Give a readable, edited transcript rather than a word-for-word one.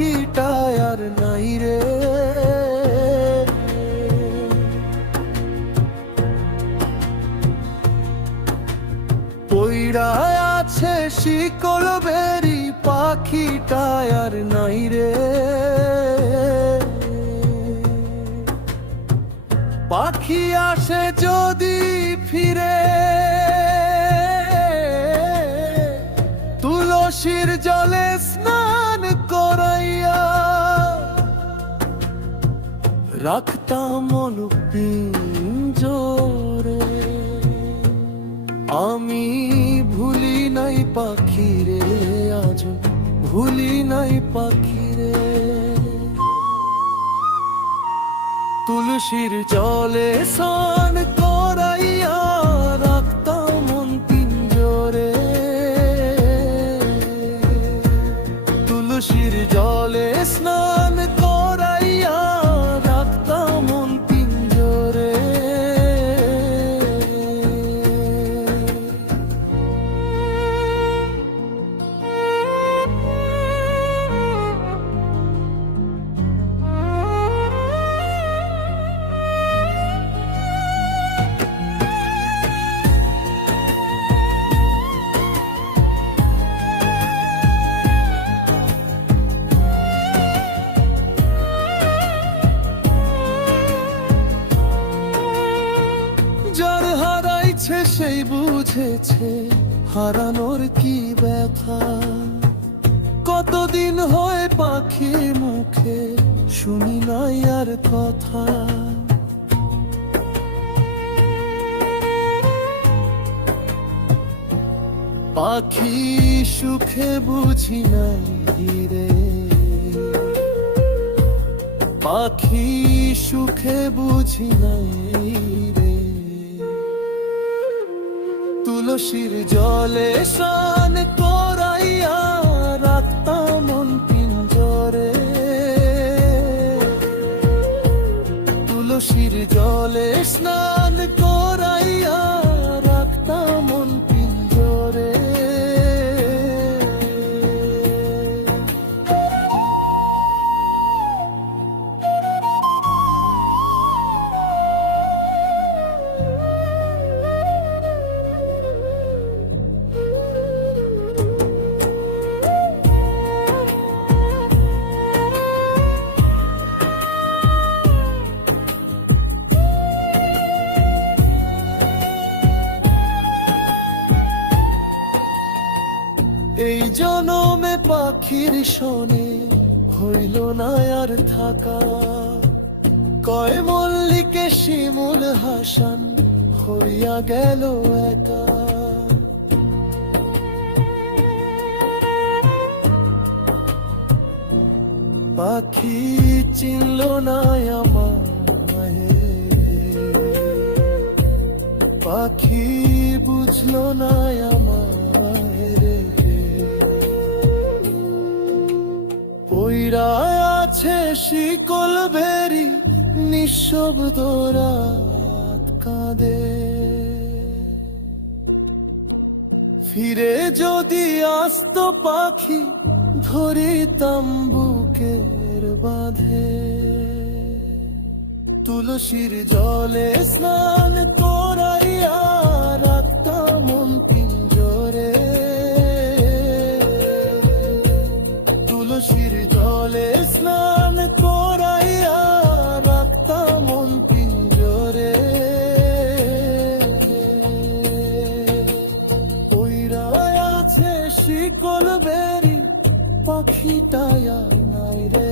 পাখিটা আর নাই রে। পইড়া আছে শিকল বেরি, পাখিটা আর নাই রে। পাখি আসে যদি ফিরে, তুলসীর জলে স্নান করাইয়া রাখতাম মনুক পিঞ্জরে। আমি ভুলি নাই পাখিরে, আজ ভুলি নাই পাখিরে। তুলসীর জলে স্নান করাইয়া রাখতাম মন পিঞ্জরে। তুলসীর জলে স্নান করাইয়া রাখতাম মন পিঞ্জরে। যার হারাইছে সেই বুঝেছে হারানোর কি ব্যথা। কতদিন হয় পাখি মুখে শুনি নাই আর কথা। পাখি সুখে বুঝি নাই রে, পাখি সুখে বুঝি নাই রে। তুলসীর জলে স্নান করাইয়া রাখতাম মন পিঞ্জরে। তুলসীর জলে স্নান করাইয়া রাখতাম মন পিঞ্জরে। এই জনমে পাখির শোনে হইল না আর থাকা। কয় মল্লিকে শিমুল হাসান হইয়া গেল একা। পাখি চিনল না আমায়, পাখি বুঝল না আমায় রে। পইড়া আছে শিকল বেরি, নিঃশব্দ রাত কাঁদে। ফিরে যদি আসত পাখি ধরিতাম বুকের বাঁধে। তুলসীর জলে স্নান করাইয়া রাখতাম মন পিঞ্জরে। তুলসীর জলে স্নান করাইয়া রাখতাম মন পিঞ্জরে। পইড়া আছে শিকল বেরি, পাখিটা আর নাই রে।